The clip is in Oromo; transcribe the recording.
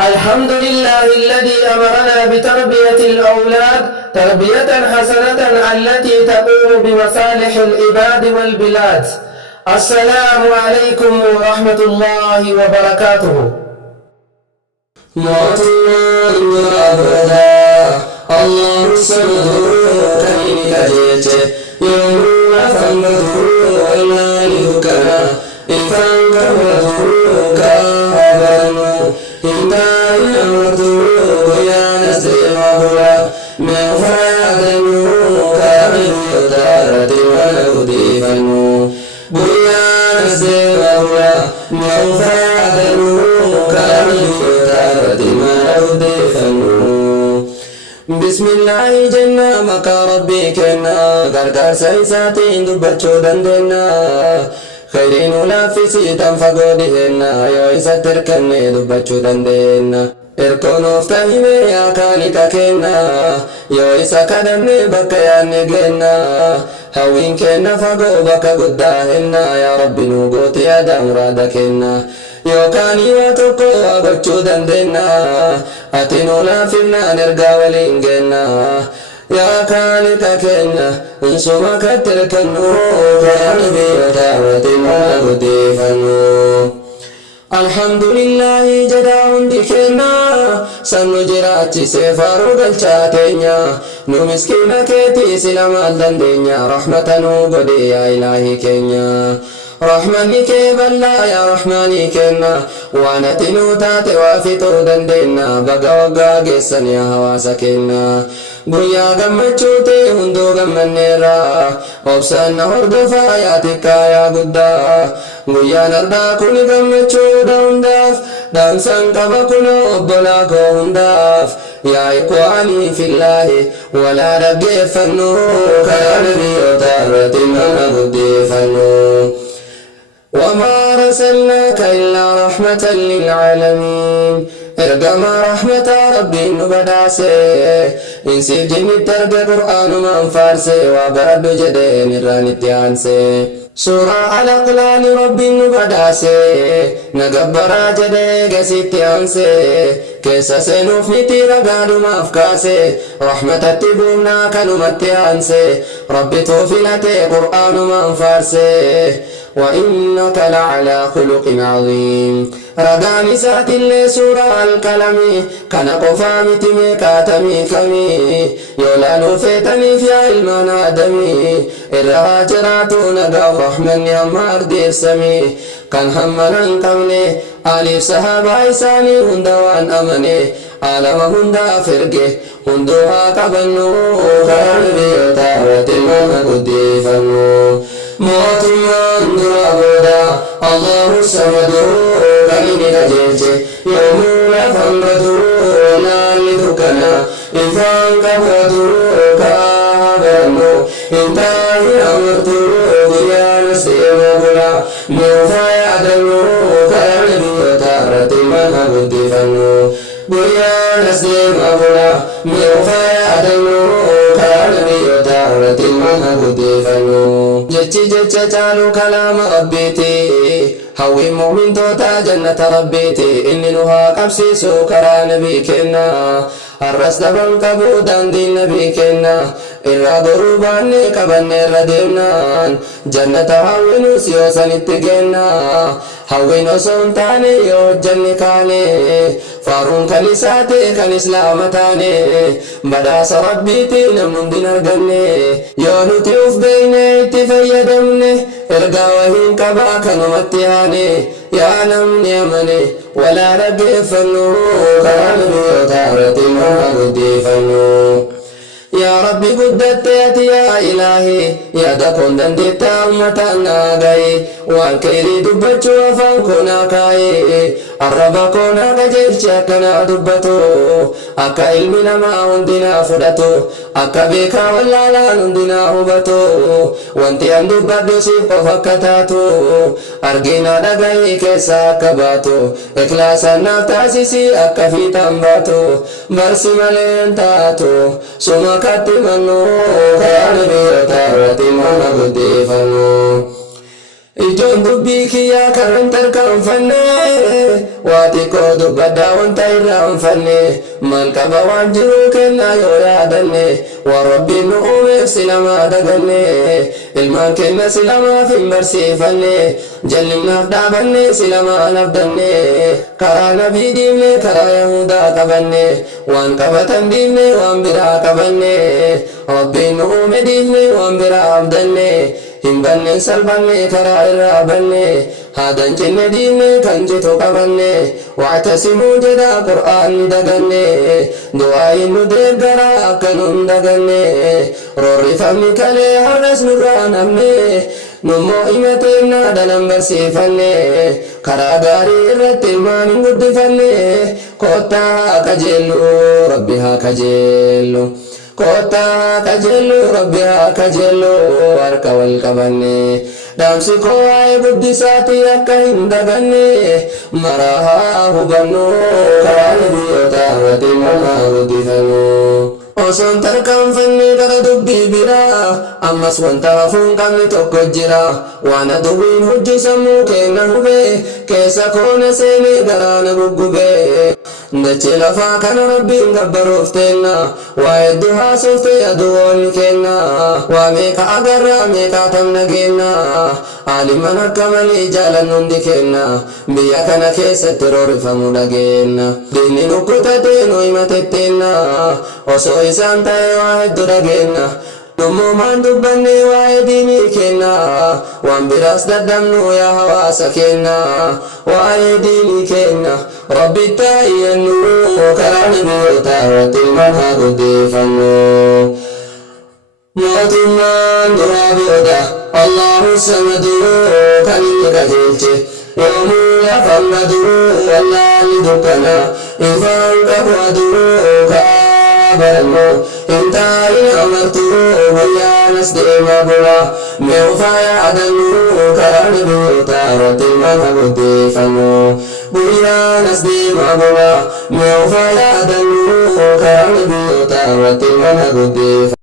الحمد لله الذي أمرنا بتربية الأولاد تربية حسنة التي تقوم بمصالح العباد والبلاد. السلام عليكم ورحمة الله وبركاته. الله الصمد كريم كجيت يوم فانغدو ولا لهكنا فانغدو كابرنو إنتا يمردو يا نسي مهلا من فادنو كامل يدارت ونودي فنو بيا نسي مهلا من فادنو كامل يدارت ونودي فنو بسم الله جنة مكا ربي كنا غرغر سيساتين دبچو دندنا خيرين ولا في سيتم فقودهنا يو إسا تركني دبچو دندنا إركون افتهمي يا كاني تكنا يو إسا كدمني بكيا نجنا هوين كنا فقو بكا قداهنا يا ربي نوغوتي يا دمرادكنا yookaan yoo tokko gochuu dandeenya ati nuula fifnaan ergaa waliin geenna yookaan ita keenya insuma kattirkannu kan biyyoota watimmaa guddiffannu. Alhamdulillahi jedha hundi keenya sannu jiraachisee faaruu galchaa teenya nu miskiina keetii sila maal dandeenya rahmatanuu godhe yaa ilaahii keenya. رحمني كيبلا يا رحمني كنا وانا تنوتات وافتو دندنا بقا وقا قسن يا هواسكنا قويا قمتشوتي هندو قمنيرا وبسان هردفا يا تكا يا قدا قويا نردا كوني قمتشو دانداف دانسان قبكنا وبلاكو هنداف يا إخواني في الله ولا رقي فنو كالبي وتارتي ما نبدي فنو وما رسلناك إلا رحمة للعالمين ارقم رحمة ربي نبداسي انسي جني ترقى قرآن من فارسي وبرد جدين الرانتيانسي سورة على قلال ربي نبداسي نقبر جدي قسيتيانسي كيسا سنوف نتيرا قادو مافكاسي رحمة التبونا كنمتيانسي ربي توفلتي قرآن من فارسي وإنك لعلى خلق عظيم رقاني سات اللي سورة الكلام كان قفامي تمي كاتمي كمي يولا نوفيتني في علم آدمي الراجرات نقاو رحمن يا مردي السمي كان همنا قمني آلف صحابة إساني هندوان أمني عالم هندا فرقه هندوها قبنو قلبي وتعوة الماما قدي فنو موتمان درابودا الله الصمد كمين نجيجي يومون فنبدو نالدكنا إفان كبدو كابنو إنتاهي أمرتو ديان سيموغلا موفا يعدنو كالبي وتارتي مانا بدي فنو بيان سيموغلا موفا يعدنو كالبي وتارتي مانا بدي فنو جتي جتي جالو كلام ربيتي هوي مؤمن توتا جنة ربيتي إني نها قبسي سوكرا نبي كنا الرس دبن كبودان دي نبي كنا إلا غروباني كبني ردمنان جنة هوي نسيو سنتجنا هوي نسون تاني يو جنة كاني فارون كنيساتي كنيسلامتاني بداس ربيتي نمون دين أرغني يو نتيوف بيني تفيدمني إرقا وهين كبا كنمتياني يا نمني أمني ولا ربي فنو كالبي وتارتي ما قدي فنو يا ربي قدت يا إلهي يا دكون دندت أمتنا غي وان كيري دبتشو وفان كنا كاي الرب كنا كجيرش كنا دبتو أكا علمنا ما عندنا فدتو أكا بيكا ولا لا عندنا هبتو وانتي عند بدو سيب فكتاتو أرجينا دغاي كيسا كباتو إخلاصا نفتاسيسي أكا في تنباتو برسي ملين تاتو سوما كاتمنو كالبي وتارتي ما نبدي فنو ijoon dubbii kiyyaa kan tarkaanfanne waa xiqqoo dubbaddaa wanta irraanfanne maal qaba waan jiru kennaa yoo yaadanne waan rabbiin nu uumeef silamaa daganne ilmaan kenna silamaaf hin barsiifanne jallinnaaf dhaabanne silamaa labdanne karaa nabii diimne karaa yahudaa qabanne waan qabatan diimne waan biraa qabanne rabbiin nu uume diimne waan biraa abdanne hin banne salbanne karaa irraa banne haadan cinne diinne kan jitu qabanne wa'tasimuu jedha qur'aan daganne du'aayin nu deeggara akka nun daganne roorrifamni kalee har'as nurraa namne nummoo himateenna dalan barsiifanne karaa gaarii irratti ilmaan hin guddifanne kottaa haa kajeellu rabbi haa kajeellu kota kajellu rabbi haa kajellu harka wal qabanne dhaamsi koo waa'ee guddisaatii akka hin daganne maraa haa hubannu karaa nabiyyoota irratti ilmaan guddifannu osoon tarkaanfanne gara dubbii biraa ammas wanta hafuun qabni tokko jira waan aduwwiin hojii sammuu kenna hube keessa koona seenee garaana guggube dachee lafaa kana rabbiin gabbaruuf teenna waa hedduu haasofte aduwwoonni kenna waa meeqa agarraa meeqaa tamna geenna aaliman akka malee jaalannu hundi kenna biyya kana keessatti roorrifamu dhageenna diinni nukkutatee nu himatetteenna osoo isaan ta'e waa hedduu dhageenna nummumaan dubbanne waa'ee diinii kenna waan biraas daddamnu yaa hawaasa kenna waa'ee diinii kenna rabbitti iyyannu karaa nabiyyoota irratti ilmaan haa guddifannu mootummaan duraa booda Allahu samadu kan inni qajeelche yoomuu lafan maduu wallaalli dukkana ifaan qabu aduu kaabalamu intaa'in amartuu guyyaanas deema bula meeufaa yaadannu karaa nabiyyoota irratti ilmaan haa guddifannu guyyaanas deema bula meeufaa yaadannu karaa nabiyyoota irratti ilmaan haa guddifannu